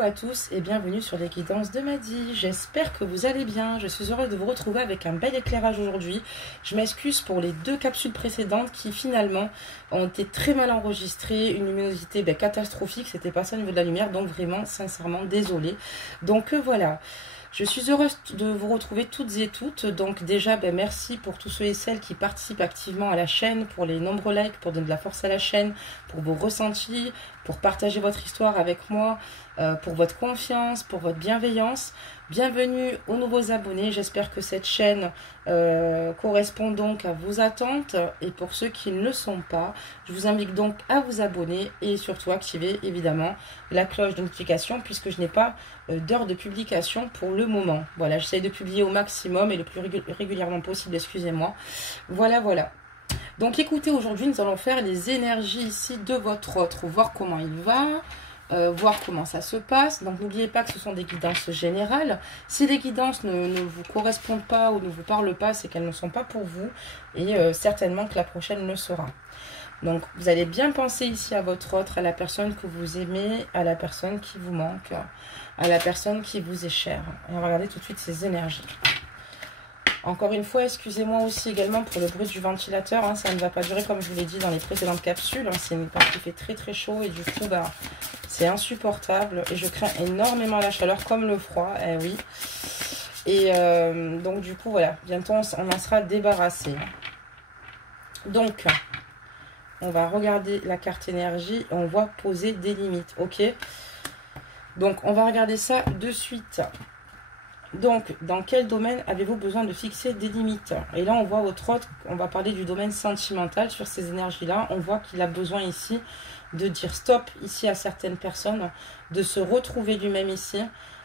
Hello à tous et bienvenue sur les guidances de Madi. J'espère que vous allez bien. Je suis heureuse de vous retrouver avec un bel éclairage aujourd'hui. Je m'excuse pour les deux capsules précédentes qui finalement ont été très mal enregistrées. Une luminosité catastrophique, c'était pas ça au niveau de la lumière. Donc vraiment, sincèrement, désolée. Donc voilà. Je suis heureuse de vous retrouver toutes et toutes. Donc déjà, merci pour tous ceux et celles qui participent activement à la chaîne, pour les nombreux likes, pour donner de la force à la chaîne, pour vos ressentis, pour partager votre histoire avec moi, pour votre confiance, pour votre bienveillance. Bienvenue aux nouveaux abonnés. J'espère que cette chaîne correspond donc à vos attentes. Et pour ceux qui ne le sont pas, je vous invite donc à vous abonner et surtout activer évidemment la cloche de notification puisque je n'ai pas d'heure de publication pour le moment. Voilà, j'essaie de publier au maximum et le plus régulièrement possible, excusez-moi. Voilà. Donc écoutez, aujourd'hui nous allons faire les énergies ici de votre autre, voir comment il va, voir comment ça se passe. Donc n'oubliez pas que ce sont des guidances générales. Si les guidances ne vous correspondent pas ou ne vous parlent pas, c'est qu'elles ne sont pas pour vous et certainement que la prochaine le sera. Donc vous allez bien penser ici à votre autre, à la personne que vous aimez, à la personne qui vous manque, à la personne qui vous est chère. Et on va regarder tout de suite ces énergies. Encore une fois, excusez-moi aussi également pour le bruit du ventilateur. Hein, ça ne va pas durer comme je vous l'ai dit dans les précédentes capsules. Hein, c'est une part qui fait très très chaud et du coup, c'est insupportable. Et je crains énormément la chaleur comme le froid. Eh oui. Et donc du coup, voilà. Bientôt, on en sera débarrassé. Donc, on va regarder la carte énergie et on va poser des limites. Ok. Donc, on va regarder ça de suite. Donc, dans quel domaine avez-vous besoin de fixer des limites? Et là, on voit votre autre, on va parler du domaine sentimental sur ces énergies-là. On voit qu'il a besoin ici de dire stop ici à certaines personnes, de se retrouver lui-même ici.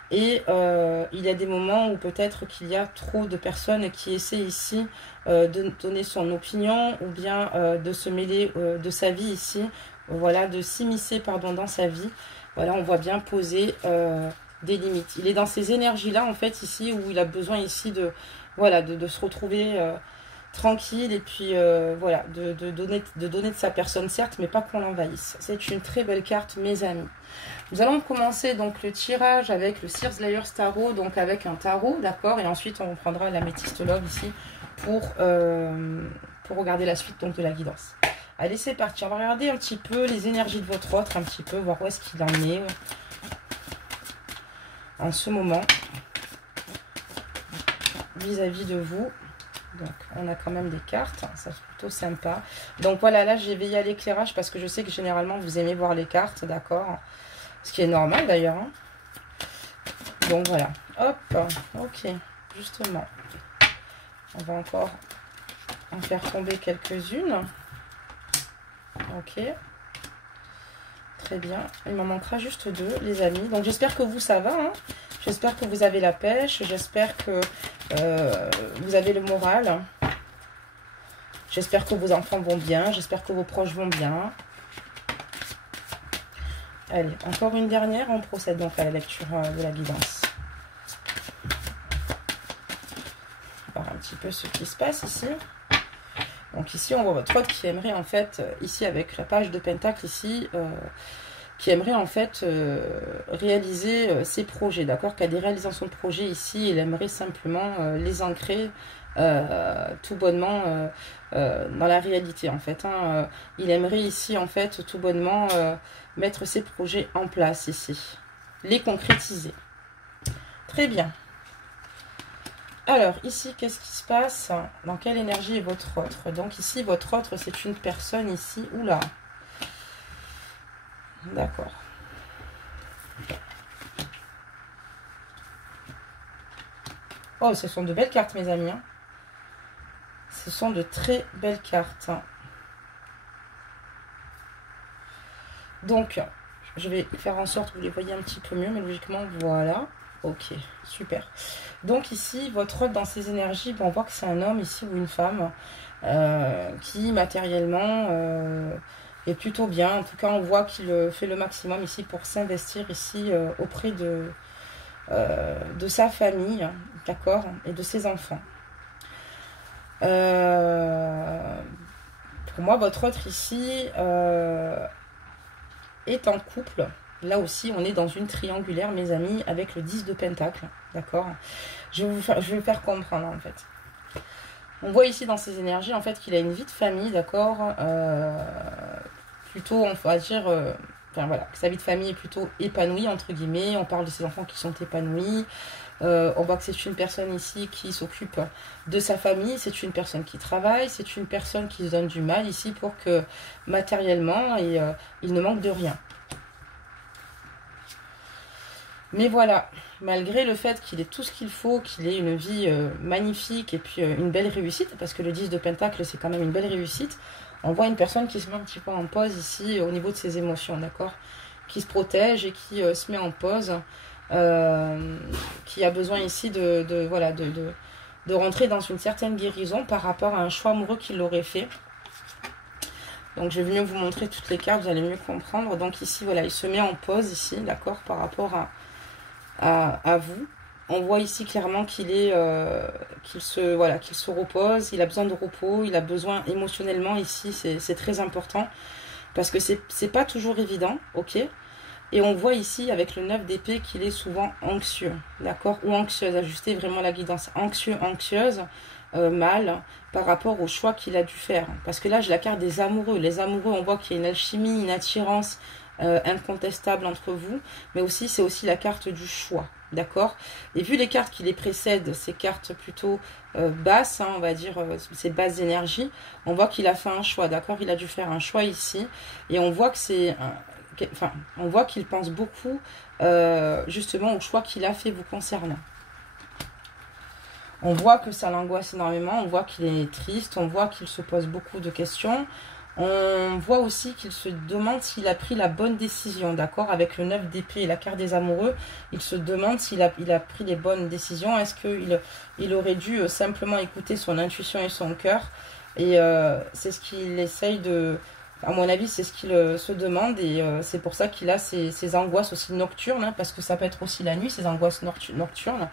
Et il y a des moments où peut-être qu'il y a trop de personnes qui essaient ici de donner son opinion ou bien de se mêler de sa vie ici. Voilà, de s'immiscer, dans sa vie. Voilà, on voit bien poser... des limites. Il est dans ces énergies-là, en fait, ici, où il a besoin ici de se retrouver tranquille et puis, de donner de sa personne, certes, mais pas qu'on l'envahisse. C'est une très belle carte, mes amis. Nous allons commencer, donc, le tirage avec le Seers Layers Tarot, donc avec un tarot, d'accord, et ensuite, on prendra l'améthyste love ici pour regarder la suite, donc, de la guidance. Allez, c'est parti. On va regarder un petit peu les énergies de votre autre, un petit peu, voir où est-ce qu'il en est, en ce moment vis-à-vis de vous. Donc on a quand même des cartes, ça c'est plutôt sympa. Donc voilà, là j'ai veillé à l'éclairage parce que je sais que généralement vous aimez voir les cartes, d'accord, ce qui est normal d'ailleurs, hein. Donc voilà, hop, ok, justement on va encore en faire tomber quelques-unes. Ok, très bien, il m'en manquera juste deux, les amis. Donc j'espère que vous, ça va, hein. J'espère que vous avez la pêche. J'espère que vous avez le moral. J'espère que vos enfants vont bien. J'espère que vos proches vont bien. Allez, encore une dernière. On procède donc à la lecture de la guidance. On va voir un petit peu ce qui se passe ici. Donc ici, on voit votre autre qui aimerait en fait, ici avec la page de Pentacle ici, qui aimerait en fait réaliser ses projets, d'accord, qui a des réalisations de projets ici, il aimerait simplement les ancrer tout bonnement dans la réalité en fait, hein. Il aimerait ici en fait tout bonnement mettre ses projets en place ici, les concrétiser. Très bien. Alors, ici, qu'est-ce qui se passe? Dans quelle énergie est votre autre? Donc, ici, votre autre, c'est une personne ici. Oula. D'accord. Oh, ce sont de belles cartes, mes amis, hein. Ce sont de très belles cartes. Donc, je vais faire en sorte que vous les voyez un petit peu mieux, mais logiquement, voilà. Ok, super. Donc ici, votre autre dans ces énergies, on voit que c'est un homme ici ou une femme qui matériellement est plutôt bien. En tout cas, on voit qu'il fait le maximum ici pour s'investir ici auprès de sa famille, d'accord, et de ses enfants. Pour moi, votre autre ici est en couple, Là aussi, on est dans une triangulaire, mes amis, avec le 10 de Pentacle, d'accord? Je vais vous faire comprendre, en fait. On voit ici dans ces énergies, en fait, qu'il a une vie de famille, d'accord? Plutôt, on va dire... enfin, voilà, que sa vie de famille est plutôt épanouie, entre guillemets. On parle de ses enfants qui sont épanouis. On voit que c'est une personne ici qui s'occupe de sa famille. C'est une personne qui travaille. C'est une personne qui se donne du mal ici pour que, matériellement, il ne manque de rien. Mais voilà, malgré le fait qu'il ait tout ce qu'il faut, qu'il ait une vie magnifique et puis une belle réussite, parce que le 10 de Pentacle, c'est quand même une belle réussite, on voit une personne qui se met un petit peu en pause ici au niveau de ses émotions, d'accord? Qui se protège et qui se met en pause, qui a besoin ici de rentrer dans une certaine guérison par rapport à un choix amoureux qu'il aurait fait. Donc je vais mieux vous montrer toutes les cartes, vous allez mieux comprendre. Donc ici, voilà, il se met en pause ici, d'accord, par rapport à vous. On voit ici clairement qu'il se repose, il a besoin de repos, il a besoin émotionnellement ici, c'est très important parce que c'est pas toujours évident, ok? Et on voit ici avec le 9 d'épée qu'il est souvent anxieux, d'accord? Ou anxieuse, ajustez vraiment la guidance, anxieux, anxieuse, mal par rapport au choix qu'il a dû faire. Parce que là, j'ai la carte des amoureux. Les amoureux, on voit qu'il y a une alchimie, une attirance incontestable entre vous, mais aussi c'est aussi la carte du choix, d'accord? Et vu les cartes qui les précèdent, ces cartes plutôt basses, hein, on va dire ces basses énergies, on voit qu'il a fait un choix, d'accord? Il a dû faire un choix ici, et on voit que on voit qu'il pense beaucoup justement au choix qu'il a fait vous concernant. On voit que ça l'angoisse énormément, on voit qu'il est triste, on voit qu'il se pose beaucoup de questions. On voit aussi qu'il se demande s'il a pris la bonne décision, d'accord? Avec le 9 d'épée et la carte des amoureux, il se demande s'il a pris les bonnes décisions. Est-ce qu'il aurait dû simplement écouter son intuition et son cœur? Et c'est ce qu'il essaye de... À mon avis, c'est ce qu'il se demande et c'est pour ça qu'il a ces angoisses aussi nocturnes, hein, parce que ça peut être aussi la nuit, ces angoisses nocturnes.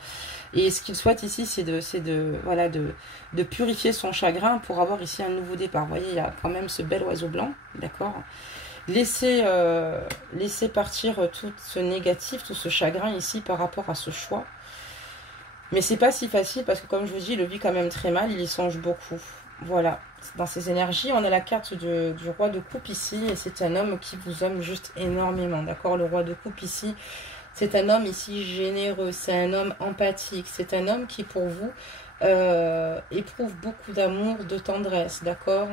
Et ce qu'il souhaite ici, c'est de purifier son chagrin pour avoir ici un nouveau départ. Vous voyez, il y a quand même ce bel oiseau blanc, d'accord? Laisser partir tout ce négatif, tout ce chagrin ici par rapport à ce choix. Mais c'est pas si facile parce que comme je vous dis, il le vit quand même très mal, il y songe beaucoup. Voilà, dans ces énergies, on a la carte du roi de coupe ici, et c'est un homme qui vous aime juste énormément, d'accord? Le roi de coupe ici, c'est un homme ici généreux, c'est un homme empathique, c'est un homme qui pour vous éprouve beaucoup d'amour, de tendresse, d'accord?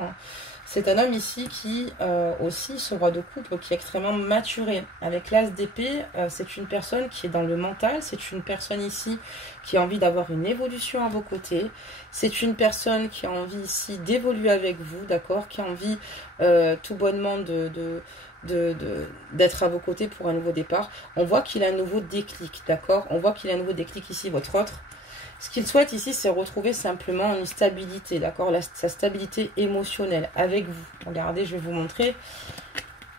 C'est un homme ici qui aussi, ce roi de coupe, qui est extrêmement maturé. Avec l'as d'épée, c'est une personne qui est dans le mental, c'est une personne ici qui a envie d'avoir une évolution à vos côtés. C'est une personne qui a envie ici d'évoluer avec vous, d'accord? Qui a envie tout bonnement d'être à vos côtés pour un nouveau départ. On voit qu'il a un nouveau déclic, d'accord? On voit qu'il a un nouveau déclic ici, votre autre. Ce qu'il souhaite ici, c'est retrouver simplement une stabilité, d'accord? Sa stabilité émotionnelle avec vous. Regardez, je vais vous montrer.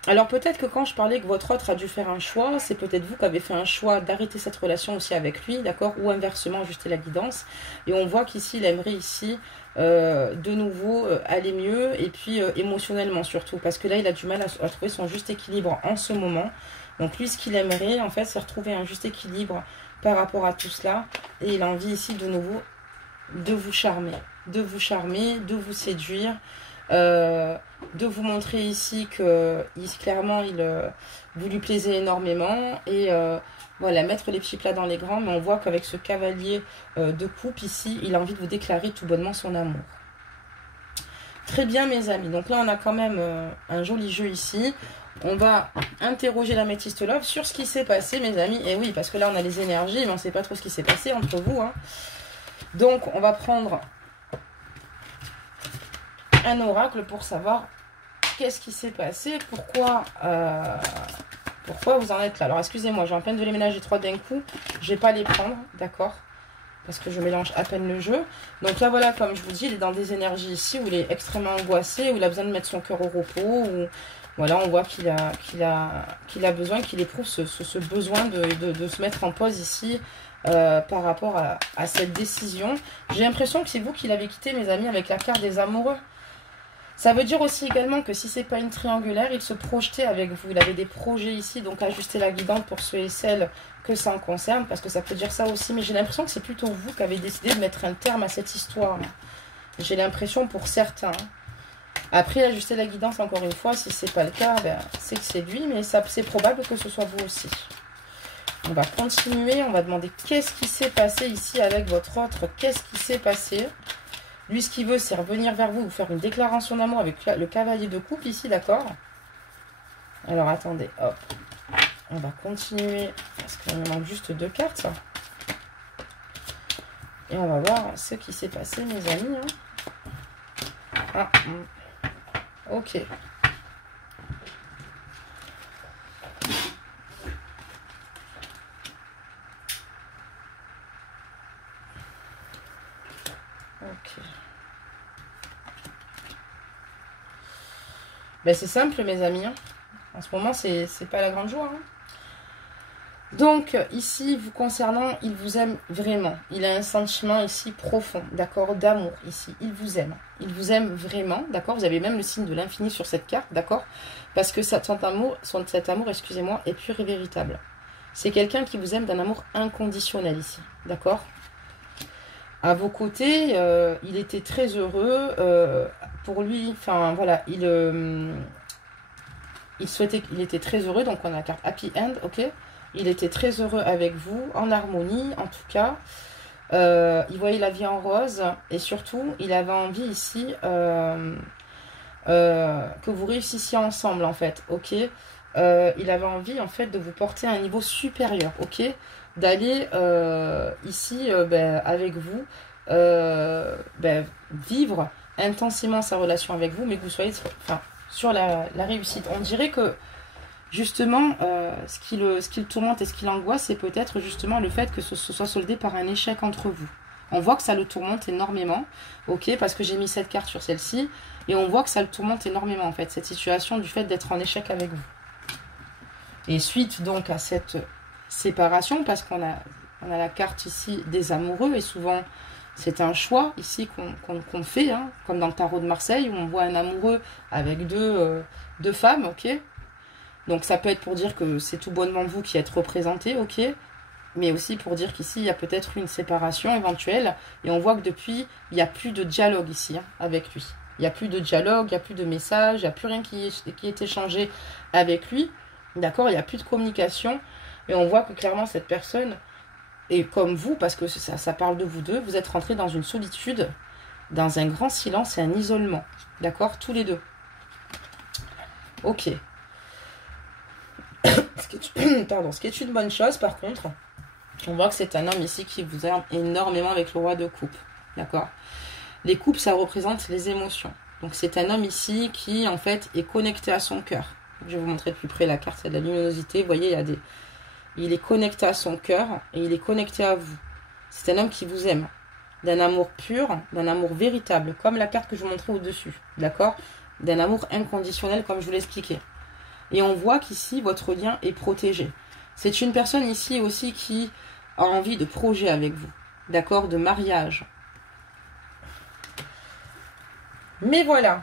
Alors peut-être que quand je parlais que votre autre a dû faire un choix, c'est peut-être vous qui avez fait un choix d'arrêter cette relation aussi avec lui, d'accord? Ou inversement, ajuster la guidance. Et on voit qu'ici, il aimerait ici de nouveau aller mieux et puis émotionnellement surtout. Parce que là, il a du mal à trouver son juste équilibre en ce moment. Donc lui, ce qu'il aimerait, en fait, c'est retrouver un juste équilibre par rapport à tout cela. Et il a envie ici de nouveau de vous charmer, de vous séduire, de vous montrer ici que clairement vous lui plaisez énormément et voilà, mettre les petits plats dans les grands. Mais on voit qu'avec ce cavalier de coupe ici, il a envie de vous déclarer tout bonnement son amour. Très bien mes amis, donc là on a quand même un joli jeu ici. On va interroger la métiste love sur ce qui s'est passé, mes amis. Et oui, parce que là, on a les énergies, mais on ne sait pas trop ce qui s'est passé entre vous. Hein. Donc, on va prendre un oracle pour savoir qu'est-ce qui s'est passé, pourquoi vous en êtes là. Alors, excusez-moi, j'ai en peine de les ménager 3 d'un coup. Je ne vais pas les prendre, d'accord? Parce que je mélange à peine le jeu. Donc là, voilà, comme je vous dis, il est dans des énergies ici où il est extrêmement angoissé, où il a besoin de mettre son cœur au repos, où... Voilà, on voit qu'il a besoin, qu'il éprouve ce besoin de se mettre en pause ici par rapport à cette décision. J'ai l'impression que c'est vous qui l'avez quitté, mes amis, avec la carte des amoureux. Ça veut dire aussi également que si c'est pas une triangulaire, il se projetait avec vous. Il avait des projets ici, donc ajuster la guidante pour ceux et celles que ça en concerne, parce que ça peut dire ça aussi. Mais j'ai l'impression que c'est plutôt vous qui avez décidé de mettre un terme à cette histoire. J'ai l'impression pour certains. Après, ajuster la guidance, encore une fois, si c'est pas le cas, ben, c'est que c'est lui, mais c'est probable que ce soit vous aussi. On va continuer, on va demander qu'est-ce qui s'est passé ici avec votre autre, qu'est-ce qui s'est passé. Lui, ce qu'il veut, c'est revenir vers vous, vous faire une déclaration d'amour avec le cavalier de coupe ici, d'accord? Alors, attendez, hop. On va continuer, parce qu'il me manque juste 2 cartes. Et on va voir ce qui s'est passé, mes amis. Ah, ok. Ok. Ben, c'est simple, mes amis. En ce moment, c'est pas la grande joie. Donc, ici, vous concernant, il vous aime vraiment. Il a un sentiment ici profond, d'accord, d'amour ici. Il vous aime. Il vous aime vraiment, d'accord. Vous avez même le signe de l'infini sur cette carte, d'accord. Parce que cet amour, excusez-moi, est pur et véritable. C'est quelqu'un qui vous aime d'un amour inconditionnel ici, d'accord. À vos côtés, il était très heureux. Pour lui, enfin, voilà, il souhaitait, il était très heureux. Donc, on a la carte Happy End, ok. Il était très heureux avec vous, en harmonie, en tout cas. Il voyait la vie en rose. Et surtout, il avait envie ici que vous réussissiez ensemble, en fait. Ok. Il avait envie, en fait, de vous porter à un niveau supérieur. Ok. D'aller ici, avec vous, vivre intensément sa relation avec vous, mais que vous soyez sur la réussite. On dirait que justement, ce qui le tourmente et ce qui l'angoisse, c'est peut-être justement le fait que ce soit soldé par un échec entre vous. On voit que ça le tourmente énormément, ok, parce que j'ai mis cette carte sur celle-ci, et on voit que ça le tourmente énormément, en fait, cette situation du fait d'être en échec avec vous. Et suite, donc, à cette séparation, parce qu'on a la carte ici des amoureux, et souvent, c'est un choix ici qu'on fait, hein, comme dans le tarot de Marseille, où on voit un amoureux avec deux femmes, ok. Donc ça peut être pour dire que c'est tout bonnement vous qui êtes représenté, ok. Mais aussi pour dire qu'ici, il y a peut-être une séparation éventuelle. Et on voit que depuis, il n'y a plus de dialogue ici, hein, avec lui. Il n'y a plus de dialogue, il n'y a plus de message, il n'y a plus rien qui est échangé avec lui. D'accord, il n'y a plus de communication. Et on voit que clairement, cette personne est comme vous, parce que ça parle de vous deux. Vous êtes rentrés dans une solitude, dans un grand silence et un isolement. D'accord, tous les deux. Ok. Ce qui est une bonne chose, par contre, on voit que c'est un homme ici qui vous aime énormément avec le roi de coupe. D'accord. Les coupes, ça représente les émotions. Donc c'est un homme ici qui, en fait, est connecté à son cœur. Je vais vous montrer de plus près la carte, c'est de la luminosité. Vous voyez, il est connecté à son cœur et il est connecté à vous. C'est un homme qui vous aime. D'un amour pur, d'un amour véritable, comme la carte que je vous montrais au-dessus. D'accord. D'un amour inconditionnel, comme je vous l'expliquais. Et on voit qu'ici, votre lien est protégé. C'est une personne ici aussi qui a envie de projet avec vous. D'accord, de mariage. Mais voilà.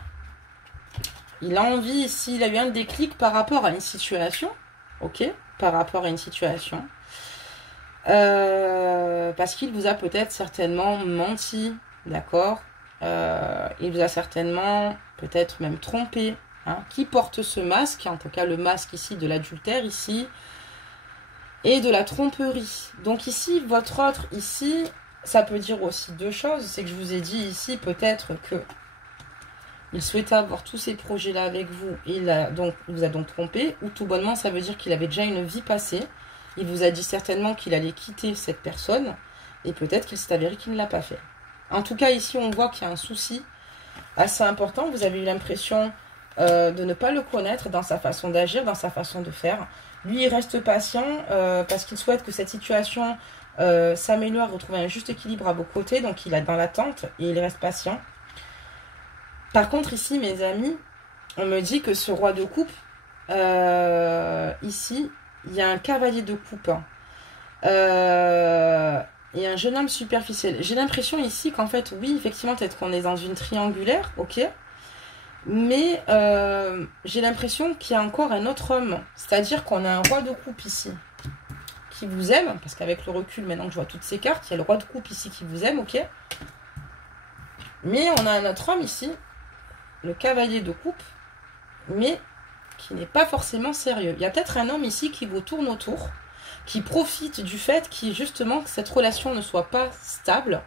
Il a envie ici, il a eu un déclic par rapport à une situation. Ok, par rapport à une situation. Parce qu'il vous a peut-être certainement menti. D'accord. Il vous a certainement peut-être même trompé. Hein, qui porte ce masque, en tout cas le masque ici de l'adultère ici, et de la tromperie. Donc ici, votre autre ici, ça peut dire aussi deux choses. C'est que je vous ai dit ici peut-être que il souhaitait avoir tous ces projets-là avec vous, et il vous a donc trompé, ou tout bonnement ça veut dire qu'il avait déjà une vie passée. Il vous a dit certainement qu'il allait quitter cette personne, et peut-être qu'il s'est avéré qu'il ne l'a pas fait. En tout cas ici on voit qu'il y a un souci assez important. Vous avez eu l'impression de ne pas le connaître dans sa façon d'agir, dans sa façon de faire. Lui, il reste patient parce qu'il souhaite que cette situation s'améliore, retrouver un juste équilibre à vos côtés. Donc, il est dans l'attente et il reste patient. Par contre, ici, mes amis, on me dit que ce roi de coupe, ici, il y a un cavalier de coupe. Et un jeune homme superficiel. J'ai l'impression ici qu'en fait, oui, effectivement, peut-être qu'on est dans une triangulaire, ok. Mais j'ai l'impression qu'il y a encore un autre homme. C'est-à-dire qu'on a un roi de coupe ici qui vous aime. Parce qu'avec le recul, maintenant que je vois toutes ces cartes, il y a le roi de coupe ici qui vous aime, ok? Mais on a un autre homme ici, le cavalier de coupe, mais qui n'est pas forcément sérieux. Il y a peut-être un homme ici qui vous tourne autour, qui profite du fait justement que cette relation ne soit pas stable,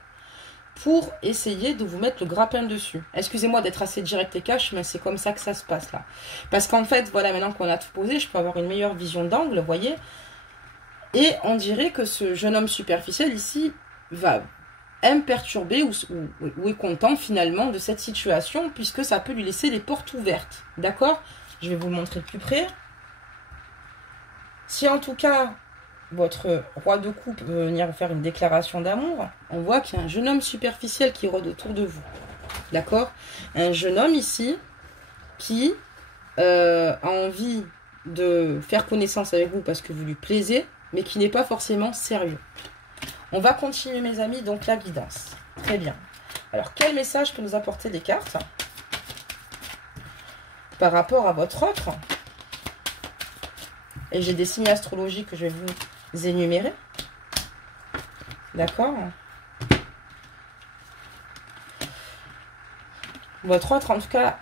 pour essayer de vous mettre le grappin dessus. Excusez-moi d'être assez direct et cash, mais c'est comme ça que ça se passe là. Parce qu'en fait, voilà, maintenant qu'on a tout posé, je peux avoir une meilleure vision d'angle, vous voyez. Et on dirait que ce jeune homme superficiel ici aime perturber ou est content finalement de cette situation, puisque ça peut lui laisser les portes ouvertes. D'accord? Je vais vous le montrer de plus près. Si en tout cas votre roi de coupe veut venir vous faire une déclaration d'amour, on voit qu'il y a un jeune homme superficiel qui rôde autour de vous. D'accord? Un jeune homme ici qui a envie de faire connaissance avec vous parce que vous lui plaisez, mais qui n'est pas forcément sérieux. On va continuer, mes amis, donc la guidance. Très bien. Alors, quel message peut nous apporter les cartes par rapport à votre offre? Et j'ai des signes astrologiques que je vais vous énumérer. D'accord? Votre autre, en tout cas,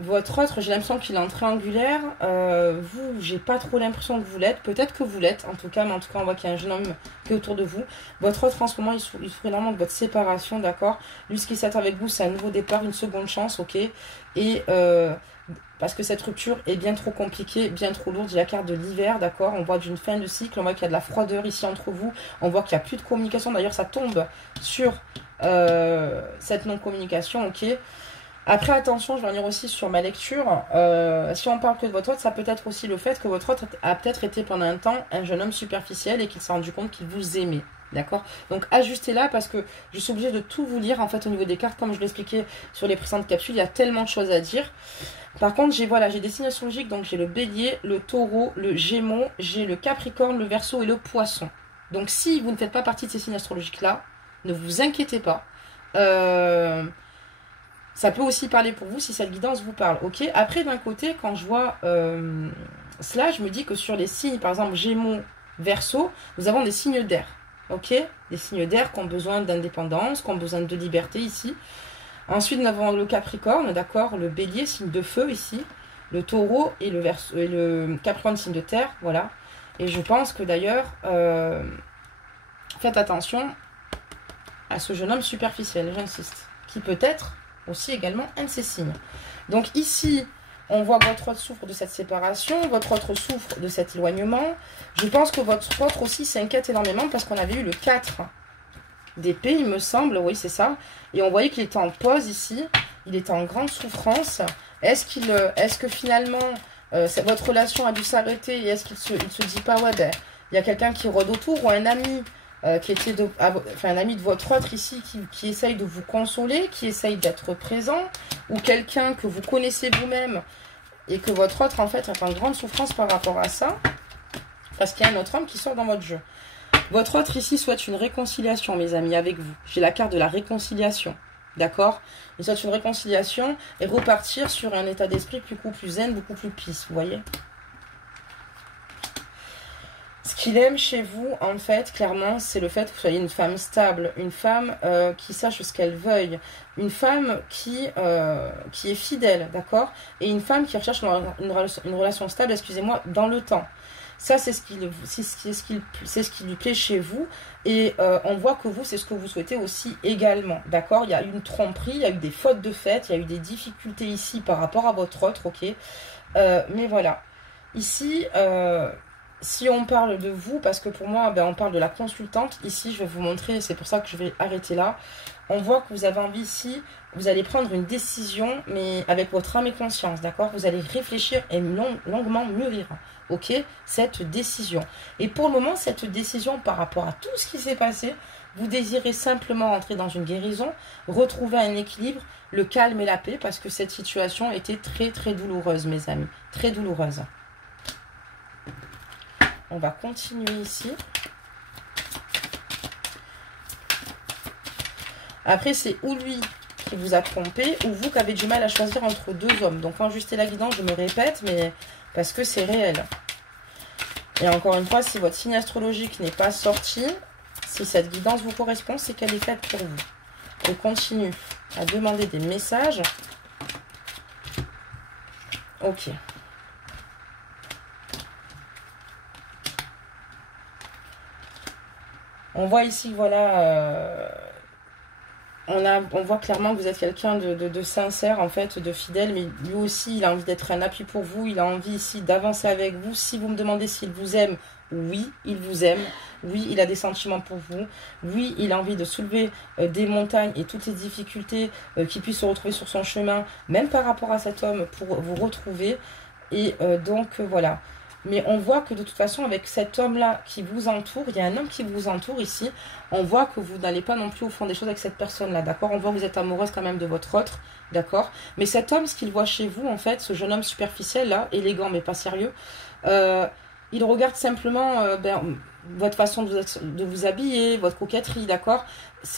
votre autre, j'ai l'impression qu'il est en triangulaire. Vous, j'ai pas trop l'impression que vous l'êtes. Peut-être que vous l'êtes, en tout cas, mais en tout cas, on voit qu'il y a un jeune homme qui est autour de vous. Votre autre, en ce moment, il souffre énormément de votre séparation, d'accord? Lui, ce qui s'attend avec vous, c'est un nouveau départ, une seconde chance, ok? Et parce que cette rupture est bien trop compliquée, bien trop lourde. J'ai la carte de l'hiver, d'accord? On voit d'une fin de cycle, on voit qu'il y a de la froideur ici entre vous. On voit qu'il n'y a plus de communication. D'ailleurs, ça tombe sur cette non-communication, ok? Après, attention, je vais revenir aussi sur ma lecture. Si on parle que de votre autre, ça peut être aussi le fait que votre autre a peut-être été pendant un temps un jeune homme superficiel et qu'il s'est rendu compte qu'il vous aimait. D'accord? Donc, ajustez là parce que je suis obligée de tout vous lire en fait au niveau des cartes. Comme je l'expliquais sur les précédentes capsules, il y a tellement de choses à dire. Par contre, j'ai des signes astrologiques. Donc, j'ai le bélier, le taureau, le gémeaux, j'ai le capricorne, le verseau et le poisson. Donc, si vous ne faites pas partie de ces signes astrologiques-là, ne vous inquiétez pas. Ça peut aussi parler pour vous si cette guidance vous parle. Ok. Après, d'un côté, quand je vois cela, je me dis que sur les signes, par exemple, Gémeaux, Verseau, nous avons des signes d'air. Ok. Des signes d'air qui ont besoin d'indépendance, qui ont besoin de liberté ici. Ensuite, nous avons le Capricorne, d'accord, le Bélier, signe de feu ici. Le Taureau et le Capricorne, signe de terre. Voilà. Et je pense que d'ailleurs, faites attention à ce jeune homme superficiel, j'insiste, qui peut être aussi également un de ces signes. Donc ici, on voit que votre autre souffre de cette séparation, votre autre souffre de cet éloignement. Je pense que votre autre aussi s'inquiète énormément parce qu'on avait eu le 4 d'épée, il me semble, oui c'est ça. Et on voyait qu'il était en pause ici, il était en grande souffrance. Est-ce que finalement, votre relation a dû s'arrêter et est-ce qu'il se dit pas, ouais ben, il y a quelqu'un qui rôde autour ou un ami un ami de votre autre ici qui essaye de vous consoler, qui essaye d'être présent, ou quelqu'un que vous connaissez vous-même et que votre autre en fait est en grande souffrance par rapport à ça, parce qu'il y a un autre homme qui sort dans votre jeu. Votre autre ici souhaite une réconciliation, mes amis, avec vous. J'ai la carte de la réconciliation, d'accord? Il souhaite une réconciliation et repartir sur un état d'esprit beaucoup plus zen, beaucoup plus peace, vous voyez? Ce qu'il aime chez vous, en fait, clairement, c'est le fait que vous soyez une femme stable, une femme qui sache ce qu'elle veuille, une femme qui est fidèle, d'accord? Et une femme qui recherche une relation stable, excusez-moi, dans le temps. Ça, c'est ce qui lui plaît chez vous. Et on voit que vous, c'est ce que vous souhaitez aussi également, d'accord? Il y a eu une tromperie, il y a eu des fautes de fait, il y a eu des difficultés ici par rapport à votre autre, ok? Mais voilà. Ici... si on parle de vous, parce que pour moi, on parle de la consultante, ici, je vais vous montrer, c'est pour ça que je vais arrêter là. On voit que vous avez envie ici, vous allez prendre une décision, mais avec votre âme et conscience, d'accord? Vous allez réfléchir et longuement mûrir, ok? Cette décision. Et pour le moment, cette décision, par rapport à tout ce qui s'est passé, vous désirez simplement entrer dans une guérison, retrouver un équilibre, le calme et la paix, parce que cette situation était très, très douloureuse, mes amis. Très douloureuse. On va continuer ici. Après, c'est ou lui qui vous a trompé ou vous qui avez du mal à choisir entre deux hommes. Donc, quand juste la guidance, je me répète, mais parce que c'est réel. Et encore une fois, si votre signe astrologique n'est pas sorti, si cette guidance vous correspond, c'est qu'elle est faite pour vous. Je continue à demander des messages. Ok. On voit ici, voilà, on voit clairement que vous êtes quelqu'un de sincère, en fait, de fidèle, mais lui aussi, il a envie d'être un appui pour vous, il a envie ici d'avancer avec vous. Si vous me demandez s'il vous aime, oui, il vous aime, oui, il a des sentiments pour vous, oui, il a envie de soulever des montagnes et toutes les difficultés qui puissent se retrouver sur son chemin, même par rapport à cet homme, pour vous retrouver. Et donc, voilà. Mais on voit que de toute façon, avec cet homme-là qui vous entoure, il y a un homme qui vous entoure ici, on voit que vous n'allez pas non plus au fond des choses avec cette personne-là, d'accord? On voit que vous êtes amoureuse quand même de votre autre, d'accord? Mais cet homme, ce qu'il voit chez vous, en fait, ce jeune homme superficiel-là, élégant mais pas sérieux, il regarde simplement votre façon de vous habiller, votre coquetterie, d'accord?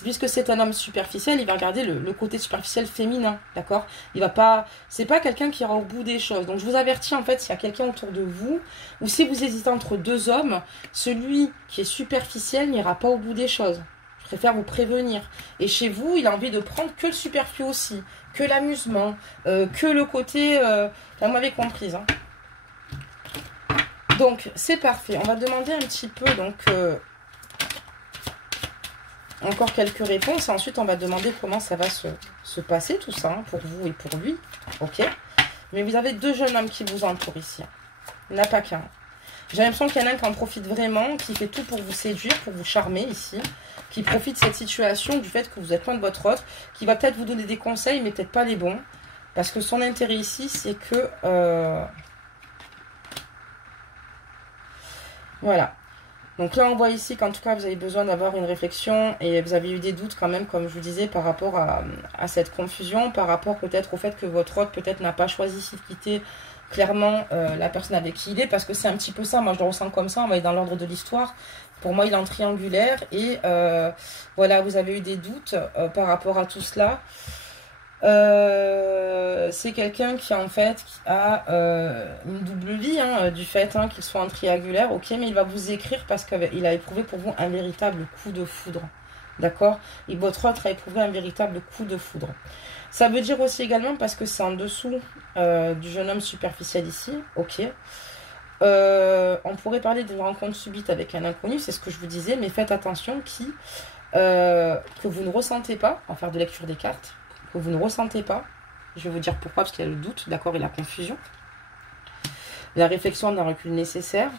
Puisque c'est un homme superficiel, il va regarder le côté superficiel féminin, d'accord? Il va pas, c'est pas quelqu'un qui ira au bout des choses. Donc je vous avertis, en fait, s'il y a quelqu'un autour de vous, ou si vous hésitez entre deux hommes, celui qui est superficiel n'ira pas au bout des choses. Je préfère vous prévenir. Et chez vous, il a envie de prendre que le superflu aussi, que l'amusement, que le côté... Enfin, vous m'avez comprise, hein. Donc, c'est parfait. On va demander un petit peu, donc, encore quelques réponses. Et ensuite, on va demander comment ça va se passer, tout ça, hein, pour vous et pour lui. Ok? Mais vous avez deux jeunes hommes qui vous entourent ici. Il n'y en a pas qu'un. J'ai l'impression qu'il y en a un qui en profite vraiment, qui fait tout pour vous séduire, pour vous charmer ici. Qui profite de cette situation, du fait que vous êtes loin de votre autre. Qui va peut-être vous donner des conseils, mais peut-être pas les bons. Parce que son intérêt ici, c'est que... Voilà. Donc là, on voit ici qu'en tout cas, vous avez besoin d'avoir une réflexion et vous avez eu des doutes quand même, comme je vous disais, par rapport à cette confusion, par rapport peut-être au fait que votre autre peut-être n'a pas choisi de quitter clairement la personne avec qui il est, parce que c'est un petit peu ça, moi je le ressens comme ça, on va aller dans l'ordre de l'histoire. Pour moi, il est en triangulaire et voilà, vous avez eu des doutes par rapport à tout cela. C'est quelqu'un qui en fait a une double vie du fait qu'il soit en triangulaire, ok, mais il va vous écrire parce qu'il a éprouvé pour vous un véritable coup de foudre, d'accord, et votre autre a éprouvé un véritable coup de foudre. Ça veut dire aussi également, parce que c'est en dessous du jeune homme superficiel ici, ok, on pourrait parler d'une rencontre subite avec un inconnu, c'est ce que je vous disais, mais faites attention que vous ne ressentez pas en faire de lecture des cartes, que vous ne ressentez pas. Je vais vous dire pourquoi, parce qu'il y a le doute, d'accord, et la confusion. La réflexion d'un recul nécessaire.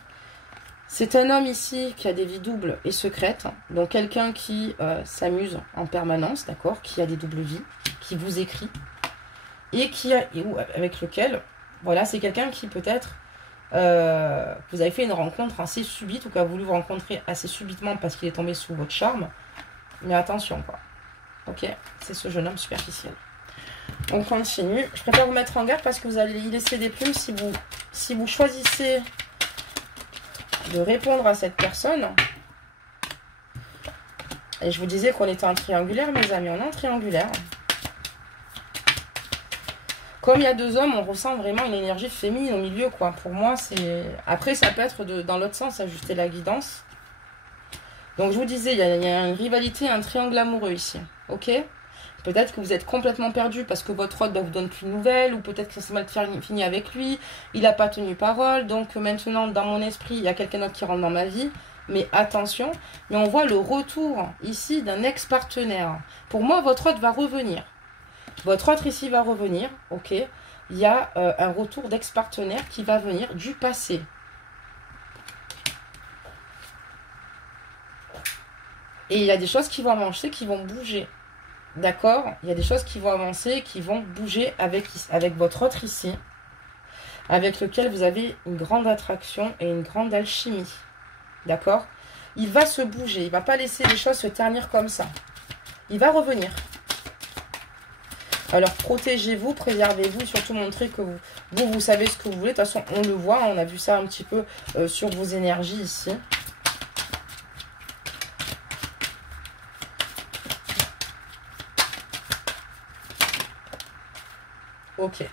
C'est un homme ici qui a des vies doubles et secrètes, donc quelqu'un qui s'amuse en permanence, d'accord, qui a des doubles vies, qui vous écrit, et avec lequel, voilà, c'est quelqu'un qui peut-être, vous avez fait une rencontre assez subite, ou qui a voulu vous rencontrer assez subitement parce qu'il est tombé sous votre charme, mais attention, quoi. Ok, c'est ce jeune homme superficiel. On continue. Je préfère vous mettre en garde parce que vous allez y laisser des plumes si vous choisissez de répondre à cette personne. Et je vous disais qu'on était en triangulaire, mes amis. On est en triangulaire. Comme il y a deux hommes, on ressent vraiment une énergie féminine au milieu, quoi. Pour moi, c'est... Après, ça peut être dans l'autre sens, ajuster la guidance. Donc, je vous disais, il y a une rivalité, un triangle amoureux ici. Ok ? Peut-être que vous êtes complètement perdu parce que votre autre ne vous donne plus de nouvelles, ou peut-être que ça s'est mal fini avec lui, il n'a pas tenu parole, donc maintenant, dans mon esprit, il y a quelqu'un d'autre qui rentre dans ma vie. Mais attention, mais on voit le retour ici d'un ex-partenaire. Pour moi, votre autre va revenir. Votre autre ici va revenir, ok ? Il y a un retour d'ex-partenaire qui va venir du passé. Et il y a des choses qui vont avancer, qui vont bouger. D'accord? Il y a des choses qui vont avancer, qui vont bouger avec votre autre ici. Avec lequel vous avez une grande attraction et une grande alchimie. D'accord? Il va se bouger. Il ne va pas laisser les choses se ternir comme ça. Il va revenir. Alors, protégez-vous, préservez-vous. Surtout, montrez que vous savez ce que vous voulez. De toute façon, on le voit. On a vu ça un petit peu sur vos énergies ici. Ok.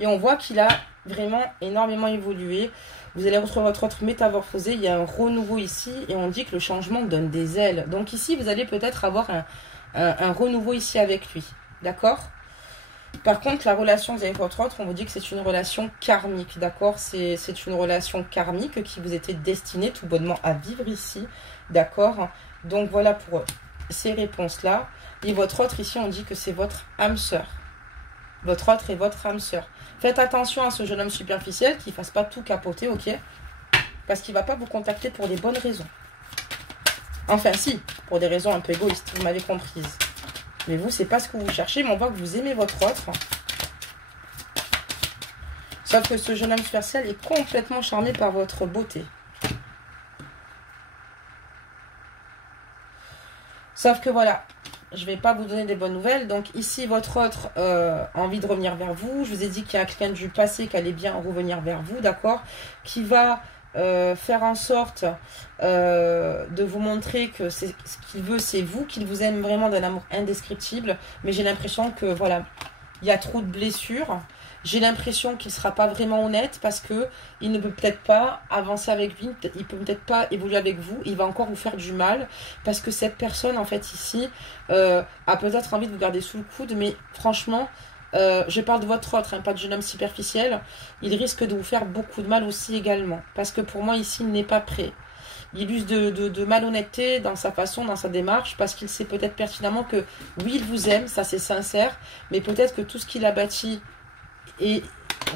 Et on voit qu'il a vraiment énormément évolué. Vous allez retrouver votre autre métamorphosé. Il y a un renouveau ici. Et on dit que le changement donne des ailes. Donc ici, vous allez peut-être avoir un renouveau ici avec lui. D'accord? Par contre, la relation que vous avez avec votre autre, on vous dit que c'est une relation karmique. D'accord? C'est une relation karmique qui vous était destinée tout bonnement à vivre ici. D'accord? Donc voilà pour ces réponses-là. Et votre autre ici, on dit que c'est votre âme sœur. Votre autre est votre âme sœur. Faites attention à ce jeune homme superficiel qui ne fasse pas tout capoter, ok? Parce qu'il ne va pas vous contacter pour des bonnes raisons. Enfin, si, pour des raisons un peu égoïstes, vous m'avez comprise. Mais vous, c'est pas ce que vous cherchez, mais on voit que vous aimez votre autre. Sauf que ce jeune homme superficiel est complètement charmé par votre beauté. Sauf que voilà, je ne vais pas vous donner des bonnes nouvelles. Donc ici, votre autre a envie de revenir vers vous. Je vous ai dit qu'il y a quelqu'un du passé qui allait bien revenir vers vous, d'accord? Qui va faire en sorte de vous montrer que ce qu'il veut, c'est vous, qu'il vous aime vraiment d'un amour indescriptible. Mais j'ai l'impression que, voilà, il y a trop de blessures. J'ai l'impression qu'il ne sera pas vraiment honnête parce qu'il ne peut peut-être pas avancer avec lui, il ne peut peut-être pas évoluer avec vous, il va encore vous faire du mal parce que cette personne, en fait, ici, a peut-être envie de vous garder sous le coude, mais franchement, je parle de votre autre, hein, pas de jeune homme superficiel, il risque de vous faire beaucoup de mal aussi également parce que pour moi, ici, il n'est pas prêt. Il use de malhonnêteté dans sa façon, dans sa démarche, parce qu'il sait peut-être pertinemment que oui, il vous aime, ça c'est sincère, mais peut-être que tout ce qu'il a bâti. Et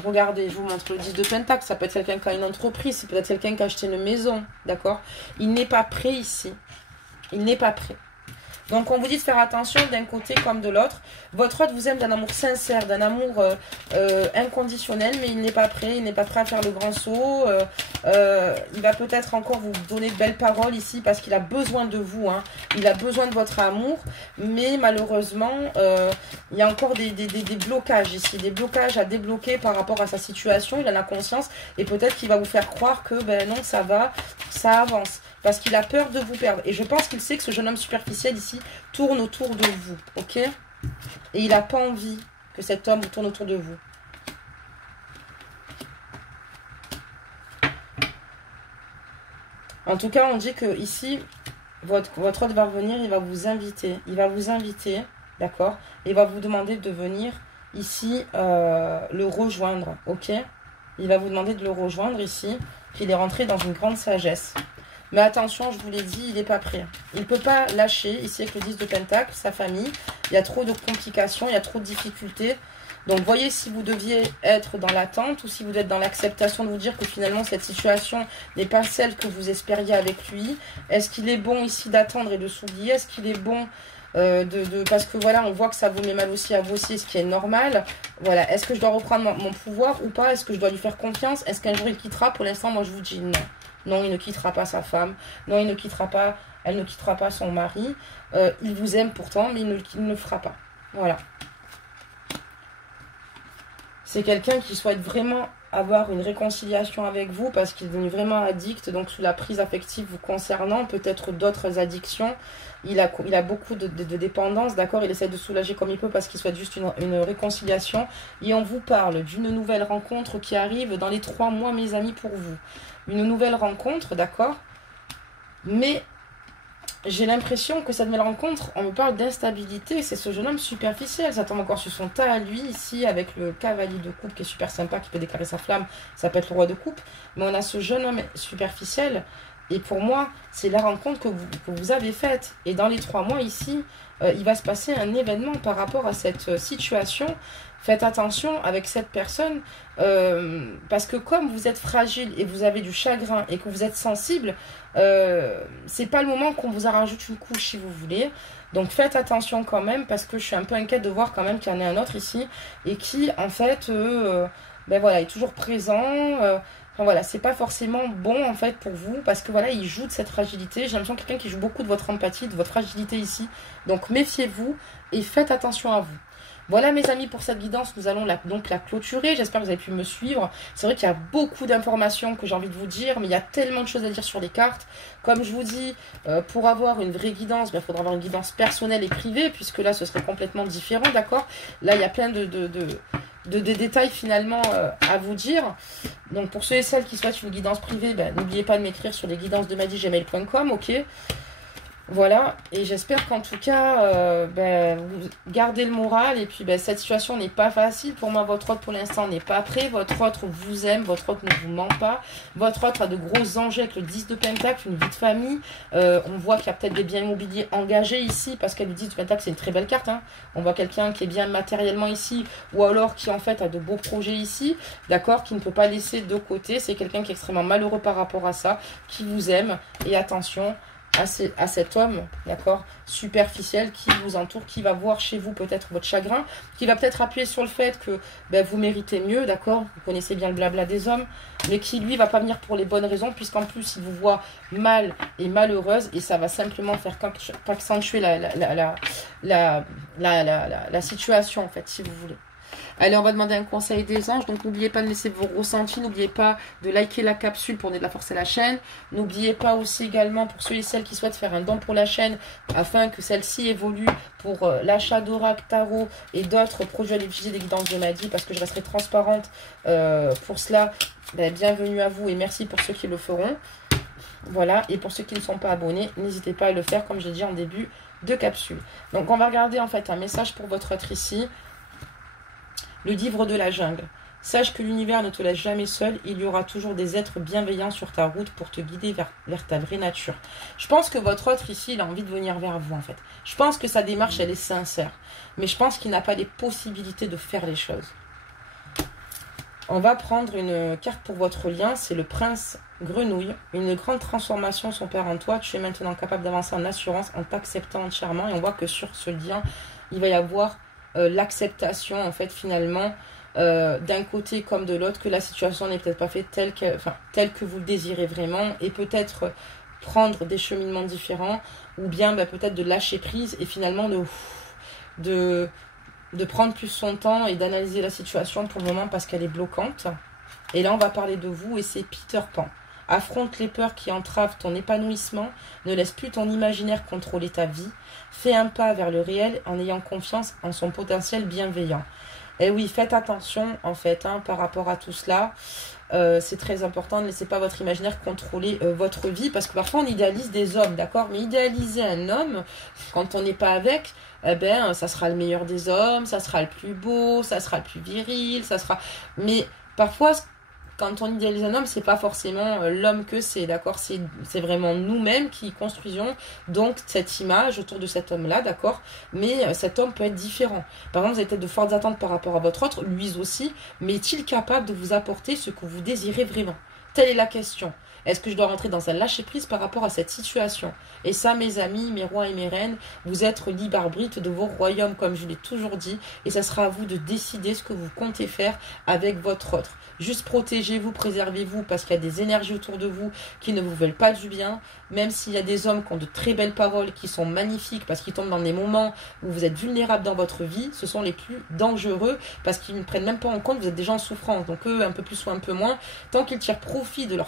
regardez, je vous montre le 10 de Pentacle. Ça peut être quelqu'un qui a une entreprise, c'est peut-être quelqu'un qui a acheté une maison, d'accord? Il n'est pas prêt ici. Il n'est pas prêt. Donc on vous dit de faire attention d'un côté comme de l'autre. Votre autre vous aime d'un amour sincère, d'un amour inconditionnel, mais il n'est pas prêt. Il n'est pas prêt à faire le grand saut. Il va peut-être encore vous donner de belles paroles ici parce qu'il a besoin de vous. Hein. Il a besoin de votre amour. Mais malheureusement, il y a encore des blocages ici. Des blocages à débloquer par rapport à sa situation. Il en a conscience. Et peut-être qu'il va vous faire croire que ben non, ça va, ça avance. Parce qu'il a peur de vous perdre. Et je pense qu'il sait que ce jeune homme superficiel ici tourne autour de vous. Ok? Et il n'a pas envie que cet homme tourne autour de vous. En tout cas, on dit que ici, votre autre va revenir, il va vous inviter. Il va vous inviter, d'accord? Et il va vous demander de venir ici le rejoindre. Ok? Il va vous demander de le rejoindre ici. Qu'il est rentré dans une grande sagesse. Mais attention, je vous l'ai dit, il n'est pas prêt. Il ne peut pas lâcher, ici avec le 10 de Pentacle, sa famille. Il y a trop de complications, il y a trop de difficultés. Donc, voyez si vous deviez être dans l'attente ou si vous êtes dans l'acceptation de vous dire que finalement, cette situation n'est pas celle que vous espériez avec lui. Est-ce qu'il est bon ici d'attendre et de s'oublier? Est-ce qu'il est bon parce que voilà, on voit que ça vous met mal aussi à vous aussi, ce qui est normal. Voilà, est-ce que je dois reprendre mon pouvoir ou pas? Est-ce que je dois lui faire confiance? Est-ce qu'un jour il quittera? Pour l'instant, moi, je vous dis non. Non, il ne quittera pas sa femme. Non, il ne quittera pas, elle ne quittera pas son mari. Il vous aime pourtant, mais il ne le fera pas. Voilà. C'est quelqu'un qui souhaite vraiment avoir une réconciliation avec vous parce qu'il est devenu vraiment addict, donc sous la prise affective vous concernant, peut-être d'autres addictions. Il a beaucoup de dépendance, d'accord? Il essaie de soulager comme il peut parce qu'il souhaite juste une réconciliation. Et on vous parle d'une nouvelle rencontre qui arrive dans les 3 mois, mes amis, pour vous. Une nouvelle rencontre, d'accord? Mais j'ai l'impression que cette nouvelle rencontre, on me parle d'instabilité. C'est ce jeune homme superficiel. Ça tombe encore sur son tas à lui, ici, avec le cavalier de coupe qui est super sympa, qui peut déclarer sa flamme. Ça peut être le roi de coupe. Mais on a ce jeune homme superficiel. Et pour moi, c'est la rencontre que vous avez faite. Et dans les 3 mois, ici, il va se passer un événement par rapport à cette situation. Faites attention avec cette personne parce que comme vous êtes fragile et vous avez du chagrin et que vous êtes sensible, c'est pas le moment qu'on vous en rajoute une couche si vous voulez. Donc faites attention quand même parce que je suis un peu inquiète de voir quand même qu'il y en a un autre ici et qui en fait ben voilà, est toujours présent. Enfin voilà, c'est pas forcément bon en fait pour vous parce que voilà, il joue de cette fragilité. J'ai l'impression que quelqu'un qui joue beaucoup de votre empathie, de votre fragilité ici. Donc méfiez-vous et faites attention à vous. Voilà mes amis pour cette guidance, nous allons donc la clôturer, j'espère que vous avez pu me suivre. C'est vrai qu'il y a beaucoup d'informations que j'ai envie de vous dire, mais il y a tellement de choses à dire sur les cartes. Comme je vous dis, pour avoir une vraie guidance, il faudra avoir une guidance personnelle et privée, puisque là ce serait complètement différent, d'accord? Là il y a plein de détails finalement à vous dire. Donc pour ceux et celles qui souhaitent une guidance privée, ben, n'oubliez pas de m'écrire sur lesguidancesdemadie@gmail.com, ok. Voilà, et j'espère qu'en tout cas, ben, vous gardez le moral. Et puis, ben, cette situation n'est pas facile. Pour moi, votre hôte, pour l'instant, n'est pas prêt. Votre hôte vous aime, votre hôte ne vous ment pas. Votre hôte a de gros enjeux avec le 10 de Pentacle, une vie de famille. On voit qu'il y a peut-être des biens immobiliers engagés ici, parce que le 10 de Pentacle, c'est une très belle carte. Hein. On voit quelqu'un qui est bien matériellement ici, ou alors qui, en fait, a de beaux projets ici, d'accord, qui ne peut pas laisser de côté. C'est quelqu'un qui est extrêmement malheureux par rapport à ça, qui vous aime. Et attention à cet homme, d'accord, superficiel qui vous entoure, qui va voir chez vous peut-être votre chagrin, qui va peut-être appuyer sur le fait que ben, vous méritez mieux, d'accord, vous connaissez bien le blabla des hommes, mais qui lui va pas venir pour les bonnes raisons, puisqu'en plus il vous voit mal et malheureuse, et ça va simplement faire qu'accentuer la situation en fait, si vous voulez. Allez, on va demander un conseil des anges. Donc, n'oubliez pas de laisser vos ressentis. N'oubliez pas de liker la capsule pour donner de la force à la chaîne. N'oubliez pas aussi également, pour ceux et celles qui souhaitent faire un don pour la chaîne, afin que celle-ci évolue pour l'achat d'oracle, tarot et d'autres produits à l'effigie des guidances de Maddy, parce que je resterai transparente pour cela. Ben, bienvenue à vous et merci pour ceux qui le feront. Voilà, et pour ceux qui ne sont pas abonnés, n'hésitez pas à le faire, comme j'ai dit en début de capsule. Donc, on va regarder en fait un message pour votre être ici. Le livre de la jungle. Sache que l'univers ne te laisse jamais seul. Il y aura toujours des êtres bienveillants sur ta route pour te guider vers ta vraie nature. Je pense que votre autre ici, il a envie de venir vers vous en fait. Je pense que sa démarche, elle est sincère. Mais je pense qu'il n'a pas les possibilités de faire les choses. On va prendre une carte pour votre lien. C'est le prince grenouille. Une grande transformation s'opère en toi. Tu es maintenant capable d'avancer en assurance en t'acceptant entièrement. Et on voit que sur ce lien, il va y avoir l'acceptation en fait finalement d'un côté comme de l'autre, que la situation n'est peut-être pas faite telle que vous le désirez vraiment, et peut-être prendre des cheminements différents, ou bien bah, peut-être de lâcher prise et finalement de prendre plus son temps et d'analyser la situation pour le moment parce qu'elle est bloquante. Et là on va parler de vous, et c'est Peter Pan. Affronte les peurs qui entravent ton épanouissement. Ne laisse plus ton imaginaire contrôler ta vie. Fais un pas vers le réel en ayant confiance en son potentiel bienveillant. Et oui, faites attention en fait par rapport à tout cela. C'est très important. Ne laissez pas votre imaginaire contrôler votre vie, parce que parfois on idéalise des hommes, d'accord. Mais idéaliser un homme, quand on n'est pas avec, eh ben, ça sera le meilleur des hommes, ça sera le plus beau, ça sera le plus viril, ça sera... Mais parfois... Quand on idéalise un homme, c'est pas forcément l'homme que c'est, d'accord? C'est vraiment nous-mêmes qui construisons donc cette image autour de cet homme-là, d'accord? Mais cet homme peut être différent. Par exemple, vous avez peut-être de fortes attentes par rapport à votre autre, lui aussi, mais est-il capable de vous apporter ce que vous désirez vraiment? Telle est la question. Est-ce que je dois rentrer dans un lâcher-prise par rapport à cette situation? Et ça, mes amis, mes rois et mes reines, vous êtes libre arbitre de vos royaumes, comme je l'ai toujours dit. Et ça sera à vous de décider ce que vous comptez faire avec votre autre. Juste protégez-vous, préservez-vous, parce qu'il y a des énergies autour de vous qui ne vous veulent pas du bien. Même s'il y a des hommes qui ont de très belles paroles, qui sont magnifiques, parce qu'ils tombent dans des moments où vous êtes vulnérable dans votre vie, ce sont les plus dangereux, parce qu'ils ne prennent même pas en compte que vous êtes déjà en souffrance. Donc eux, un peu plus ou un peu moins, tant qu'ils tirent profit de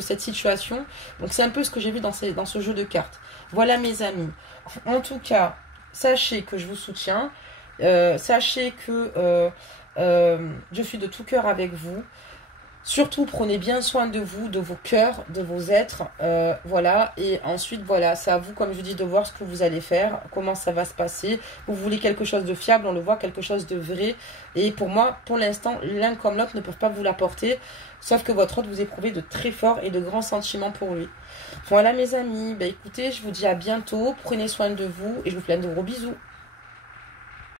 cette situation. Donc c'est un peu ce que j'ai vu dans ce jeu de cartes. Voilà mes amis. En tout cas, sachez que je vous soutiens. Sachez que je suis de tout cœur avec vous. Surtout, prenez bien soin de vous, de vos cœurs, de vos êtres. Voilà. Et ensuite, voilà, c'est à vous, comme je dis, de voir ce que vous allez faire, comment ça va se passer. Vous voulez quelque chose de fiable, on le voit, quelque chose de vrai. Et pour moi, pour l'instant, l'un comme l'autre ne peuvent pas vous l'apporter. Sauf que votre autre vous éprouvez de très forts et de grands sentiments pour lui. Voilà mes amis. Bah, écoutez, je vous dis à bientôt. Prenez soin de vous et je vous fais plein de gros bisous.